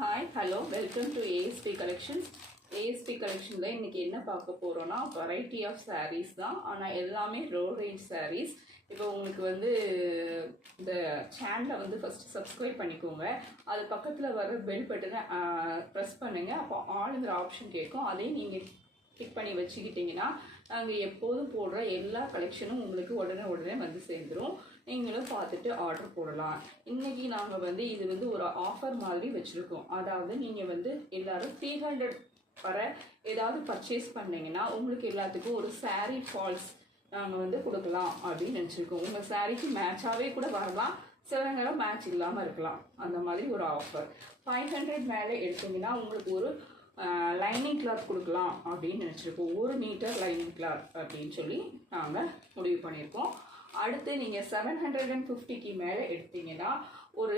Hi hello welcome to ASP collections. ASP கலெக்ஷனில் இன்றைக்கி என்ன பார்க்க போகிறோன்னா வெரைட்டி ஆஃப் சாரீஸ் தான். ஆனால் எல்லாமே லோ ரேஞ்ச் சாரீஸ். இப்போ உங்களுக்கு வந்து இந்த சேனலை வந்து ஃபஸ்ட்டு சப்ஸ்கிரைப் பண்ணிக்கோங்க. அது பக்கத்தில் வர பெல் பட்டனை ப்ரெஸ் பண்ணுங்கள். அப்போ ஆளுங்கிற ஆப்ஷன் கேட்கும். அதையும் நீங்கள் கிளிக் பண்ணி வச்சுக்கிட்டிங்கன்னா நாங்கள் எப்போதும் போடுற எல்லா கலெக்ஷனும் உங்களுக்கு உடனே வந்து சேர்ந்துடும். நீங்களும் பார்த்துட்டு ஆர்டர் போடலாம். இன்றைக்கி நாங்கள் வந்து இது வந்து ஒரு ஆஃபர் மாதிரி வச்சுருக்கோம். அதாவது நீங்கள் வந்து எல்லோரும் 300 வர ஏதாவது பர்ச்சேஸ் பண்ணிங்கன்னா உங்களுக்கு எல்லாத்துக்கும் ஒரு சாரீ ஃபால்ஸ் நாங்கள் வந்து கொடுக்கலாம் அப்படின்னு நினச்சிருக்கோம். உங்கள் சாரீக்கு மேட்சாகவே கூட வரலாம், சிலங்களும் மேட்ச் இல்லாமல் இருக்கலாம். அந்த மாதிரி ஒரு ஆஃபர் 500 மேலே எடுத்திங்கன்னா உங்களுக்கு ஒரு லைனிங் கிளாத் கொடுக்கலாம் அப்படின்னு நினச்சிருக்கோம். 1 மீட்டர் லைனிங் கிளாத் அப்படின்னு சொல்லி நாங்கள் முடிவு பண்ணியிருக்கோம். அடுத்து நீங்கள் 750க்கு மேலே எடுத்தீங்கன்னா ஒரு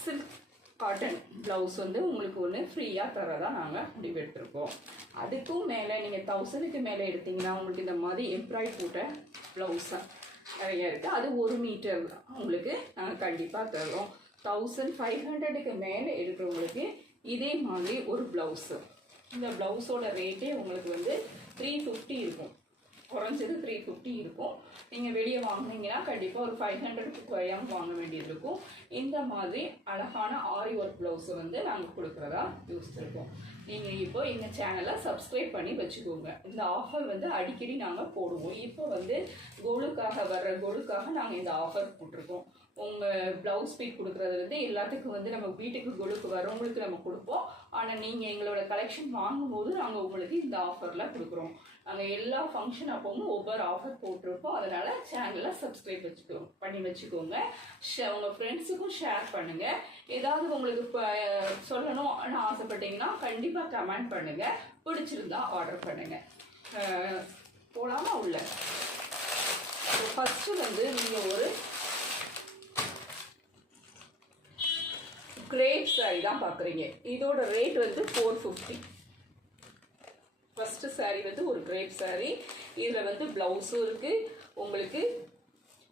சில்க் காட்டன் ப்ளவுஸ் வந்து உங்களுக்கு ஒன்று ஃப்ரீயாக தரதா நாங்கள் முடிவு எடுத்திருக்கோம். அதுக்கும் மேலே நீங்கள் 1000க்கு மேலே எடுத்திங்கன்னா உங்களுக்கு இந்த மாதிரி எம்ப்ராய்ட் போட்ட ப்ளவுஸாக நிறைய இருக்குது. அது 1 மீட்டர் உங்களுக்கு நாங்கள் கண்டிப்பாக தரோம். 1500க்கு மேலே எடுக்கிறவங்களுக்கு இதே மாதிரி ஒரு ப்ளவுஸு. இந்த ப்ளவுஸோட ரேட்டே உங்களுக்கு வந்து 350 இருக்கும். குறைஞ்சது 350 இருக்கும். நீங்கள் வெளியே வாங்கினீங்கன்னா கண்டிப்பாக ஒரு 500க்கு குறையாமல் வாங்க வேண்டியது இருக்கும். இந்த மாதிரி அழகான ஆரி ஒர்க் ப்ளவுஸை வந்து நாங்கள் கொடுக்குறதா யோசிச்சிருக்கோம். நீங்கள் இப்போ எங்கள் சேனலை சப்ஸ்கிரைப் பண்ணி வச்சுக்கோங்க. இந்த ஆஃபர் வந்து அடிக்கடி நாங்கள் போடுவோம். இப்போ வந்து கோலுக்காக நாங்கள் இந்த ஆஃபர் போட்டிருக்கோம். உங்கள் ப்ளவுஸ் பீட் கொடுக்குறது வந்து எல்லாத்துக்கும் வந்து நம்ம வீட்டுக்கு கொலுக்கு வரவங்களுக்கு நம்ம கொடுப்போம். ஆனால் நீங்கள் எங்களோட கலெக்ஷன் வாங்கும்போது நாங்கள் உங்களுக்கு இந்த ஆஃபரில் கொடுக்குறோம். நாங்கள் எல்லா ஃபங்க்ஷன் அப்பவும் ஒவ்வொரு ஆஃபர் போட்டிருப்போம். அதனால் சேனலில் சப்ஸ்கிரைப் பண்ணி வச்சுக்கோங்க. உங்கள் ஃப்ரெண்ட்ஸுக்கும் ஷேர் பண்ணுங்கள். ஏதாவது உங்களுக்கு இப்போ சொல்லணும்னு ஆசைப்பட்டீங்கன்னா கண்டிப்பாக கமெண்ட் பண்ணுங்கள். பிடிச்சிருந்தா ஆர்டர் பண்ணுங்கள். போகலாமா உள்ள? ஃபஸ்ட்டு வந்து நீங்கள் ஒரு கிரேப் சாரி தான் பார்க்குறீங்க. இதோட ரேட் வந்து 450. ஃபஸ்ட்டு சாரீ வந்து ஒரு கிரேப் சாரீ. இதில் வந்து ப்ளவுஸும் இருக்குது, உங்களுக்கு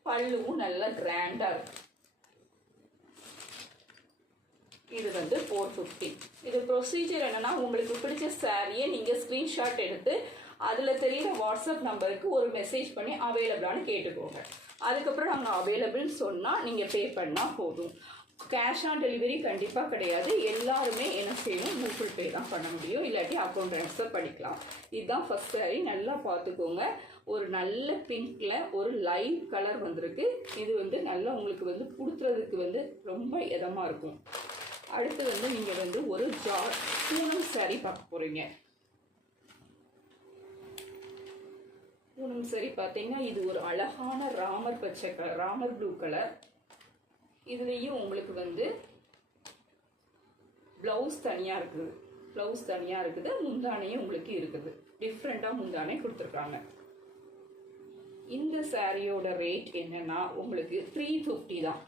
பல்லுவும் நல்லா கிராண்டாக இருக்குது. இது வந்து 450. இது ப்ரொசீஜர் என்னென்னா, உங்களுக்கு பிடிச்ச சாரியை நீங்கள் ஸ்க்ரீன்ஷாட் எடுத்து அதில் தெரியுற வாட்ஸ்அப் நம்பருக்கு ஒரு மெசேஜ் பண்ணி அவைலபிளானு கேட்டுக்கோங்க. அதுக்கப்புறம் நாங்கள் அவைலபிள் சொன்னால் நீங்கள் பே பண்ணால் போதும். கேஷ் ஆன் டெலிவரி கண்டிப்பாக கிடையாது. எல்லாருமே என்ன செய்யணும், கூகுள் பே தான் பண்ண முடியும், இல்லாட்டி அக்கௌண்ட் ட்ரான்ஸ்ஃபர் பண்ணிக்கலாம். இதுதான் ஃபஸ்ட் சாரீ. நல்லா பார்த்துக்கோங்க. ஒரு நல்ல பிங்க்கில் ஒரு லைட் கலர் வந்திருக்கு. இது வந்து நல்லா உங்களுக்கு வந்து கொடுத்துறதுக்கு வந்து ரொம்ப இதமாக இருக்கும். அடுத்து வந்து நீங்கள் வந்து ஒரு பூனம் சாரீ பார்க்க போகிறீங்க. பூனம் சாரீ பார்த்தீங்கன்னா இது ஒரு அழகான ராமர் பச்சை கலர், ராமர் ப்ளூ கலர். இதுலேயும் உங்களுக்கு வந்து ப்ளவுஸ் தனியாக இருக்குது, முந்தானையும் உங்களுக்கு இருக்குது. டிஃப்ரெண்ட்டாக முந்தானை கொடுத்துருக்காங்க. இந்த சாரியோட ரேட் என்னன்னா உங்களுக்கு 350 தான்.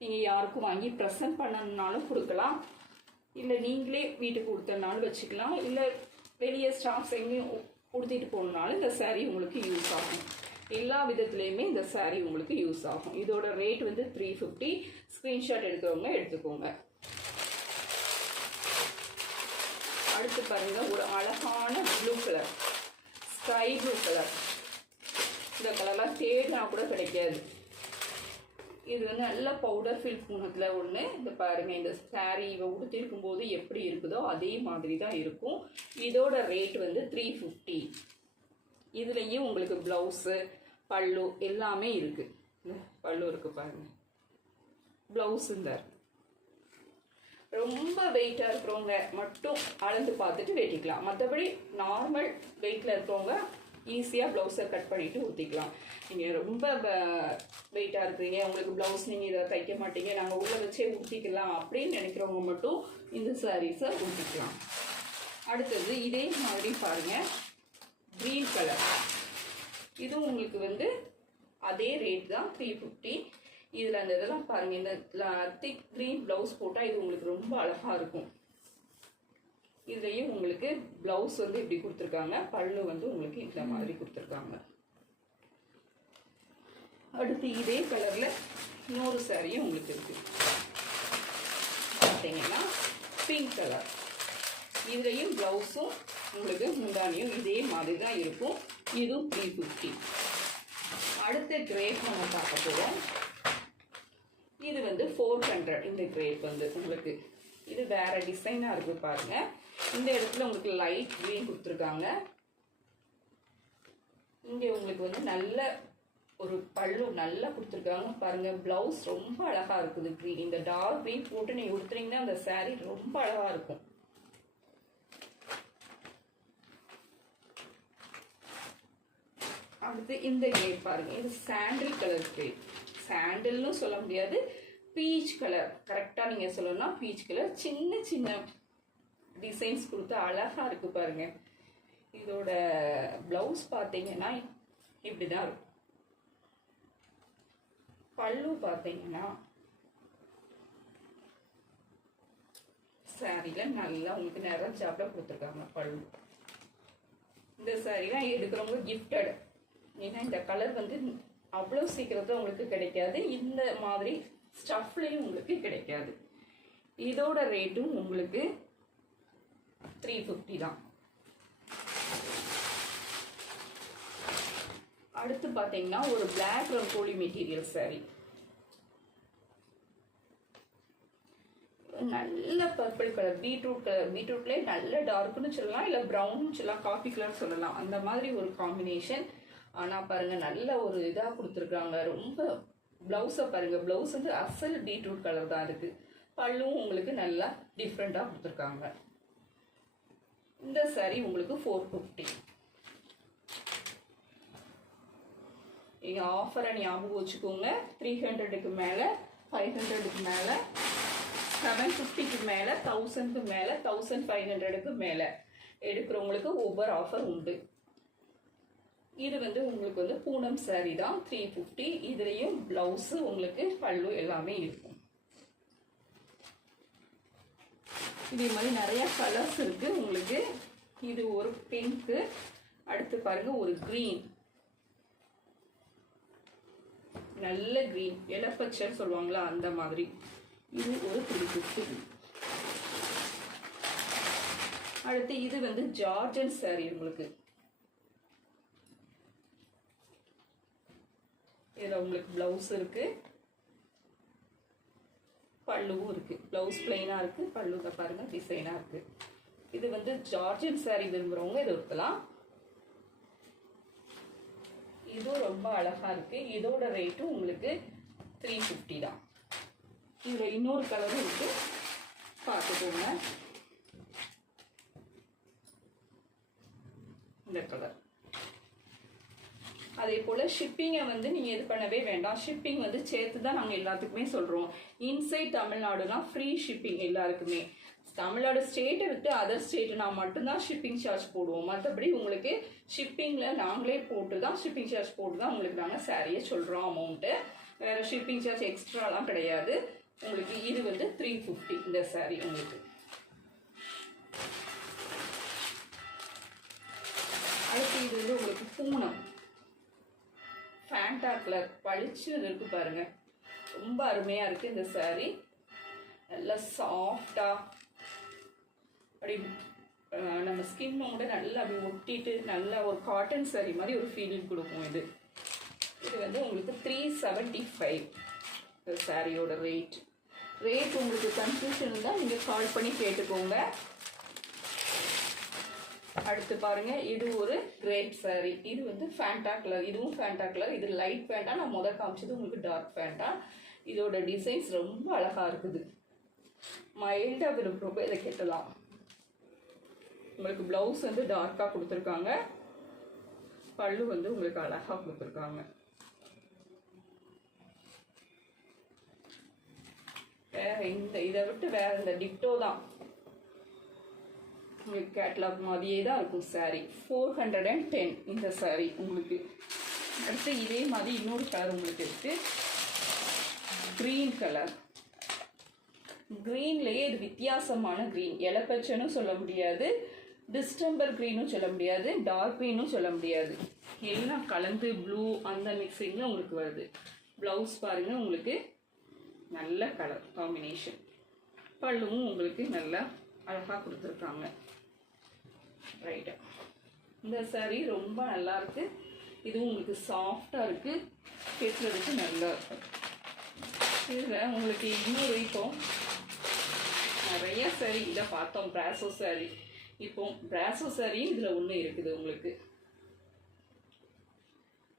நீங்கள் யாருக்கும் வாங்கி ப்ரெசன்ட் பண்ணணுன்னாலும் கொடுக்கலாம், இல்லை நீங்களே வீட்டுக்கு கொடுத்தனாலும் வச்சுக்கலாம், இல்லை வெளியே ஸ்டாஃப்ஸ் எங்கேயும் கொடுத்துட்டு போகணுன்னாலும் இந்த சாரீ உங்களுக்கு யூஸ் ஆகும். எல்லா விதத்துலேயுமே இந்த சாரீ உங்களுக்கு யூஸ் ஆகும். இதோட ரேட் வந்து 350. ஸ்க்ரீன்ஷாட் எடுக்கிறவங்க எடுத்துக்கோங்க. அடுத்து பாருங்கள், ஒரு அழகான blue colour, sky blue colour. இந்த கலர்லாம் தேடினா கூட கிடைக்காது. இது வந்து நல்ல பவுடர் ஃபில் பூனத்தில் ஒன்று. இந்த பாருங்கள், இந்த சாரீ இவ உடுத்திருக்கும் போது எப்படி இருக்குதோ அதே மாதிரி தான் இருக்கும். இதோட ரேட் வந்து 350. இதுலேயும் உங்களுக்கு ப்ளவுஸு பல்லு எல்லாமே இருக்குது. பல்லு இருக்குது பாருங்கள், ப்ளவுஸ் இந்த ரொம்ப வெயிட்டாக இருக்கிறவங்க மட்டும் அளந்து பார்த்துட்டு வெட்டிக்கலாம். மற்றபடி நார்மல் வெயிட்டில் இருக்கிறவங்க ஈஸியாக ப்ளவுஸை கட் பண்ணிவிட்டு ஊற்றிக்கலாம். நீங்கள் ரொம்ப வெயிட்டாக இருக்கிறீங்க, உங்களுக்கு ப்ளவுஸ் நீங்கள் இதை தைக்க மாட்டீங்க, நாங்கள் உள்ளே வச்சே ஊற்றிக்கலாம் அப்படின்னு நினைக்கிறவங்க மட்டும் இந்த சாரீஸை ஊற்றிக்கலாம். அடுத்தது இதே மாதிரி பாருங்கள், க்ரீன் கலர். இதுவும் உங்களுக்கு வந்து அதே ரேட் தான் 350. இதில் அந்த இதெல்லாம் பாருங்கள், இந்த திக் க்ரீன் ப்ளவுஸ் போட்டால் இது உங்களுக்கு ரொம்ப அழகாக இருக்கும். இதுலேயும் உங்களுக்கு ப்ளவுஸ் வந்து இப்படி கொடுத்துருக்காங்க, பல்லு வந்து உங்களுக்கு இந்த மாதிரி கொடுத்துருக்காங்க. அடுத்து இதே கலரில் இன்னொரு சாரியும் உங்களுக்கு இருக்குது. பார்த்தீங்கன்னா பிங்க் கலர். இதுலேயும் ப்ளவுஸும் உங்களுக்கு முந்தானியும் இதே மாதிரி தான் இருக்கும். இதுவும் 350. அடுத்த கிரேப் நம்ம பார்க்க போகிறோம். இது வந்து 400. இந்த கிரேப் வந்து உங்களுக்கு இது வேறு டிசைனாக இருக்குது பாருங்கள். இந்த இடத்துல உங்களுக்கு லைட் க்ரீன் கொடுத்துருக்காங்க. இங்கே உங்களுக்கு வந்து நல்ல ஒரு பல்லு நல்லா கொடுத்துருக்காங்க பாருங்கள். ப்ளவுஸ் ரொம்ப அழகாக இருக்குது க்ரீன். இந்த டார்க் க்ரீன் போட்டு நீங்கள் உடுத்துறீங்கன்னா அந்த சாரீ ரொம்ப அழகாக இருக்கும். அடுத்து இந்த கிரேப் பாருங்க. இது சாண்டில் கலர் கிரேப். சாண்டில்னு சொல்ல முடியாது, பீச் கலர். கரெக்டாக நீங்கள் சொல்லணும்னா பீச் கலர். சின்ன சின்ன டிசைன்ஸ் கொடுத்து அழகாக இருக்குது பாருங்க. இதோட ப்ளவுஸ் பார்த்தீங்கன்னா இப்படி தான் இருக்கும். பல்லு பார்த்தீங்கன்னா சாரியில் நல்லா உங்களுக்கு நிறைஞ்சாப்ல கொடுத்துருக்காங்க பல்லு. இந்த சாரீலாம் எடுக்கிறவங்க கிஃப்டட். ஏன்னா இந்த கலர் வந்து அவ்வளோ சீக்கிரத்தில் உங்களுக்கு கிடைக்காது. இந்த மாதிரி ஸ்டஃப்லேயும் உங்களுக்கு கிடைக்காது. இதோட ரேட்டும் உங்களுக்கு 350 தான். அடுத்து பார்த்தீங்கன்னா ஒரு பிளாக் ரங்கோலி மெட்டீரியல் சாரீ. நல்ல பர்பிள் கலர், பீட்ரூட் கலர். பீட்ரூட்லேயே நல்ல டார்க்னு சொல்லலாம், இல்லை ப்ரௌன்னு சொல்லலாம், காஃபி கலர் சொல்லலாம். அந்த மாதிரி ஒரு காம்பினேஷன். ஆனால் பாருங்கள் நல்ல ஒரு இதாக கொடுத்துருக்காங்க. ரொம்ப ப்ளவுஸை பாருங்கள். ப்ளவுஸ் வந்து அசல் பீட்ரூட் கலர் தான் இருக்குது. பல்லும் உங்களுக்கு நல்லா டிஃப்ரெண்ட்டாக கொடுத்துருக்காங்க. இந்த சாரீ உங்களுக்கு 450. நீங்கள் ஆஃபரை ஞாபகம் வச்சுக்கோங்க. 300க்கு மேலே, 500க்கு மேலே, 750க்கு மேலே, 1000க்கு மேலே, 1500க்கு மேலே எடுக்கிறவங்களுக்கு ஒவ்வொரு ஆஃபர் உண்டு. இது வந்து உங்களுக்கு வந்து பூனம் சாரீ தான் 350. இதுலேயும் ப்ளவுஸு உங்களுக்கு பல்லு எல்லாமே இருக்கும். இதே மாதிரி நிறைய கலர்ஸ் இருக்குது உங்களுக்கு. இது ஒரு பிங்க்கு. அடுத்து பாருங்கள் ஒரு க்ரீன், நல்ல க்ரீன், இலப்பச்சைன்னு சொல்லுவாங்களா அந்த மாதிரி. இது ஒரு 350. அடுத்து இது வந்து ஜார்ஜன் சாரீ உங்களுக்கு. இதில் உங்களுக்கு ப்ளவுஸ் இருக்குது, பல்லுவும் இருக்குது. ப்ளவுஸ் பிளெயினாக இருக்குது, பல்லுவை பாருங்கள் டிசைனாக இருக்குது. இது வந்து ஜார்ஜன் சாரீ விரும்புகிறவங்க இது இருக்கலாம். இதுவும் ரொம்ப அழகாக இருக்குது. இதோட ரேட்டும் உங்களுக்கு 350 தான். இதில் இன்னொரு கலரும் இருக்குது, பார்த்துக்கோங்க. இந்த கலர். அதே போல் ஷிப்பிங்கை வந்து நீங்கள் இது பண்ணவே வேண்டாம். ஷிப்பிங் வந்து சேர்த்து தான் நாங்கள் எல்லாத்துக்குமே சொல்கிறோம். இன்சைட் தமிழ்நாடுனா ஃப்ரீ ஷிப்பிங் எல்லாருக்குமே. தமிழ்நாடு ஸ்டேட்டை விட்டு அதர் ஸ்டேட்டுனா மட்டும்தான் ஷிப்பிங் சார்ஜ் போடுவோம். மற்றபடி உங்களுக்கு ஷிப்பிங்கில் நாங்களே போட்டு தான், ஷிப்பிங் சார்ஜ் போட்டு தான் உங்களுக்கு நாங்கள் சாரியை சொல்கிறோம் அமௌண்ட்டு. வேறு ஷிப்பிங் சார்ஜ் எக்ஸ்ட்ராலாம் கிடையாது உங்களுக்கு. இது வந்து 350 இந்த சாரீ உங்களுக்கு. அடுத்து இது வந்து உங்களுக்கு பூனம் ஃபேண்டா கலர், பளிச்சு இருக்கு பாருங்க. ரொம்ப அருமையாக இருக்குது இந்த சாரீ. நல்லா சாஃப்டாக அப்படி நம்ம ஸ்கின்னோட நல்லா அப்படி ஒட்டிட்டு நல்லா ஒரு காட்டன் சாரீ மாதிரி ஒரு ஃபீலிங் கொடுக்கும். இது வந்து உங்களுக்கு 375 இந்த சாரியோட ரேட். உங்களுக்கு கன்ஃபியூஷன் தான் நீங்கள் கால் பண்ணி கேட்டுக்கோங்க. அடுத்து பாருங்க, இது ஒரு கிரேப் சாரீ. இது வந்து ஃபேண்டா கலர். இதுவும் ஃபேண்டா கலர். இது லைட் ஃபேண்டா. நான் முதல் காமிச்சது உங்களுக்கு டார்க் ஃபேண்டா. இதோட டிசைன்ஸ் ரொம்ப அழகா இருக்குது. மைல்டாக விரும்புகிறப்ப இதை கட்டலாம். உங்களுக்கு ப்ளவுஸ் வந்து டார்க்காக கொடுத்துருக்காங்க, பல்லு வந்து உங்களுக்கு அழகாக கொடுத்துருக்காங்க. வேற இதை விட்டு வேற இந்த டிக்டோ தான் உங்களுக்கு கேட்லாக் மாதிரியே தான் இருக்கும் சாரீ. 410 இந்த சாரீ உங்களுக்கு. அடுத்து இதே மாதிரி இன்னொரு கலர் உங்களுக்கு இருக்குது, க்ரீன் கலர். க்ரீன்லேயே இது வித்தியாசமான க்ரீன். இலப்பச்சனும் சொல்ல முடியாது, டிஸ்டம்பர் க்ரீனும் சொல்ல முடியாது, டார்க் க்ரீனும் சொல்ல முடியாது. எல்லாம் கலந்து ப்ளூ அந்த மிக்சிங்கில் உங்களுக்கு வருது. ப்ளவுஸ் பாருங்கள், உங்களுக்கு நல்ல கலர் காம்பினேஷன். பல்லுவும் உங்களுக்கு நல்லா அழகாக கொடுத்துருக்காங்க. ரைட்டு, இந்த saree ரொம்ப நல்லா இருக்கு. இதுவும் உங்களுக்கு சாஃப்டாக இருக்கு, கேட்கறதுக்கு நல்லா இருக்கும். இதில் உங்களுக்கு இன்னொரு இப்போ நிறைய saree இதை பார்த்தோம், பிராசோ saree. இப்போ பிராசோ சாரியும் இதில் ஒன்று இருக்குது உங்களுக்கு.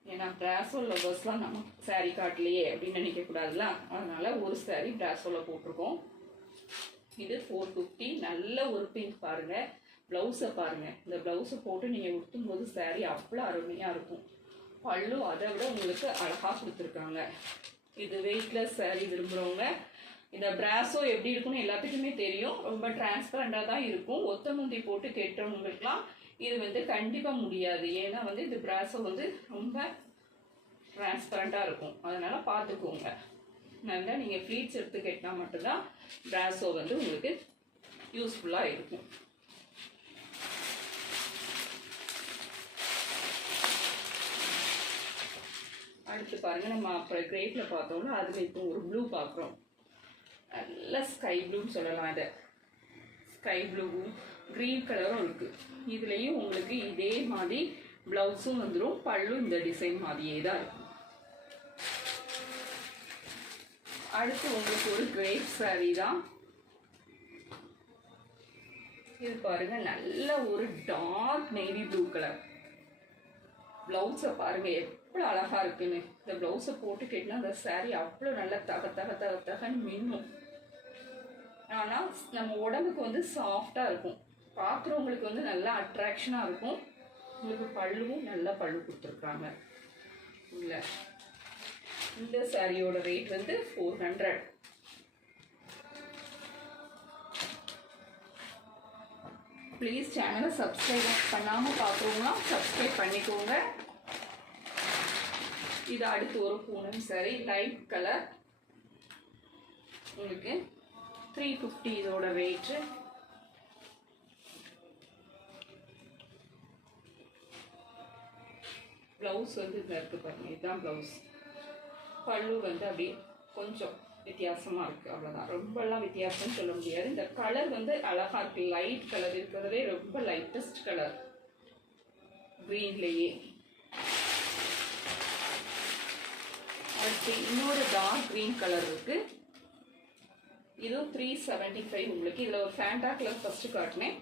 ஏன்னா பிராசோ லவர்ஸ்லாம் நம்ம saree காட்டலையே அப்படின்னு நினைக்கக்கூடாதுல, அதனால ஒரு saree பிராசோவில் போட்டிருக்கோம். இது 450. நல்ல ஒரு பிங்க் பாருங்கள். ப்ளவுஸை பாருங்கள். இந்த ப்ளவுஸை போட்டு நீங்கள் உடுத்தும்போது saree அவ்வளோ அருமையாக இருக்கும். பல்லு அதை விட உங்களுக்கு அழகாக கொடுத்துருக்காங்க. இது வெயிட்லெஸ் saree விரும்புகிறவங்க, இந்த பிராசோ எப்படி இருக்குன்னு எல்லாத்துக்குமே தெரியும். ரொம்ப டிரான்ஸ்பரண்டாக தான் இருக்கும். ஒத்த முந்தி போட்டு கேட்டவங்களுக்குலாம் இது வந்து கண்டிப்பாக முடியாது. ஏன்னா வந்து இது பிராசோ வந்து ரொம்ப டிரான்ஸ்பரண்டாக இருக்கும். அதனால் பார்த்துக்கோங்க. நல்லா நீங்கள் ஃப்ளீட்ஸ் எடுத்து கேட்டால் மட்டும்தான் பிராசோ வந்து உங்களுக்கு யூஸ்ஃபுல்லாக இருக்கும். அடுத்து பாருங்கள், நம்ம அப்புறம் கிரேப்பில் பார்த்தோம்னா அதில் இப்போ ஒரு ப்ளூ பார்க்குறோம். நல்ல ஸ்கை ப்ளூன்னு சொல்லலாம். அதை ஸ்கை ப்ளூவும் க்ரீன் கலரும் இருக்குது. இதுலேயும் உங்களுக்கு இதே மாதிரி ப்ளவுஸும் வந்துடும், பல்லும் இந்த டிசைன் மாதிரியே தான் இருக்கும். அடுத்து உங்களுக்கு ஒரு கிரேப் saree தான் இது. பாருங்க, நல்ல ஒரு டார்க் நேவி ப்ளூ கலர். ப்ளவுஸை பாருங்க எவ்வளோ அழகா இருக்குன்னு. இந்த ப்ளவுஸை போட்டு கேட்டினா அந்த saree அவ்வளோ நல்லா தகன்னு மின்னும். ஆனால் நம்ம உடம்புக்கு வந்து சாஃப்டாக இருக்கும். பார்க்குறவங்களுக்கு வந்து நல்லா அட்ராக்ஷனாக இருக்கும். உங்களுக்கு பல்லுவும் நல்லா பல்லு கொடுத்துருக்குறாங்க. இல்லை, இந்த சாரியோட ரேட் வந்து 400. ப்ளீஸ் சேனலை சப்ஸ்கிரைப் பண்ணாமல் பார்க்குறவங்களா சப்ஸ்கிரைப் பண்ணிக்கோங்க. இது அடுத்து ஒரு பூனம் சாரி, லைட் கலர். உங்களுக்கு 350 இதோட ரேட்டு. ப்ளவுஸ் வந்து இதில் இருக்குது பாருங்கள், இதுதான் ப்ளவுஸ். பல்லு வந்து அப்படியே கொஞ்சம் வித்தியாசமாக இருக்குது, அவ்வளோதான். ரொம்பலாம் வித்தியாசம்னு சொல்ல முடியாது. இந்த கலர் வந்து அழகாக இருக்குது. லைட் கலர் இருக்கிறதுலே ரொம்ப லைட்டஸ்ட் கலர், க்ரீன்லேயே. அடுத்து இன்னொரு டார்க் க்ரீன் கலர் இருக்குது. இதுவும் 375 உங்களுக்கு. இதில் ஒரு ஃபேண்டா கலர் ஃபஸ்ட்டு காட்டினேன்,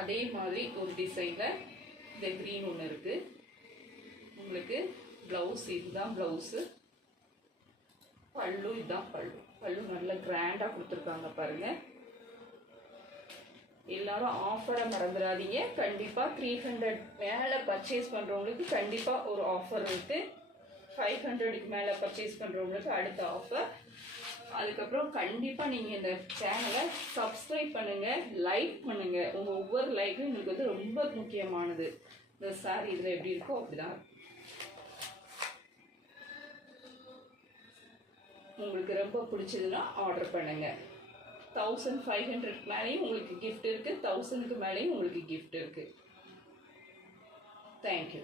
அதே மாதிரி ஒரு டிசைனில் இந்த க்ரீன் ஒன்று இருக்குது. உங்களுக்கு ப்ளவுஸ் இதுதான் ப்ளவுஸு, பல்லு இதுதான் பல்லு. பல்லு நல்ல கிராண்டாக கொடுத்துருக்காங்க பாருங்கள். எல்லாரும் ஆஃபரை மறந்துடாதீங்க. கண்டிப்பாக 300 மேலே பர்ச்சேஸ் பண்ணுறவங்களுக்கு கண்டிப்பாக ஒரு ஆஃபர் இருக்குது. 500க்கு மேலே பர்ச்சேஸ் பண்ணுறவங்களுக்கு அடுத்த ஆஃபர். அதுக்கப்புறம் கண்டிப்பாக நீங்கள் இந்த சேனலை சப்ஸ்கிரைப் பண்ணுங்கள், லைக் பண்ணுங்கள். உங்கள் ஒவ்வொரு லைக்கும் உங்களுக்கு வந்து ரொம்ப முக்கியமானது. இந்த சாரி இதில் எப்படி இருக்கோ அப்படிதான். உங்களுக்கு ரொம்ப பிடிச்சதுன்னா ஆர்டர் பண்ணுங்கள். 1500 மேலேயும் உங்களுக்கு கிஃப்ட் இருக்குது, 1000க்கு மேலேயும் உங்களுக்கு கிஃப்ட் இருக்குது. தேங்க்யூ.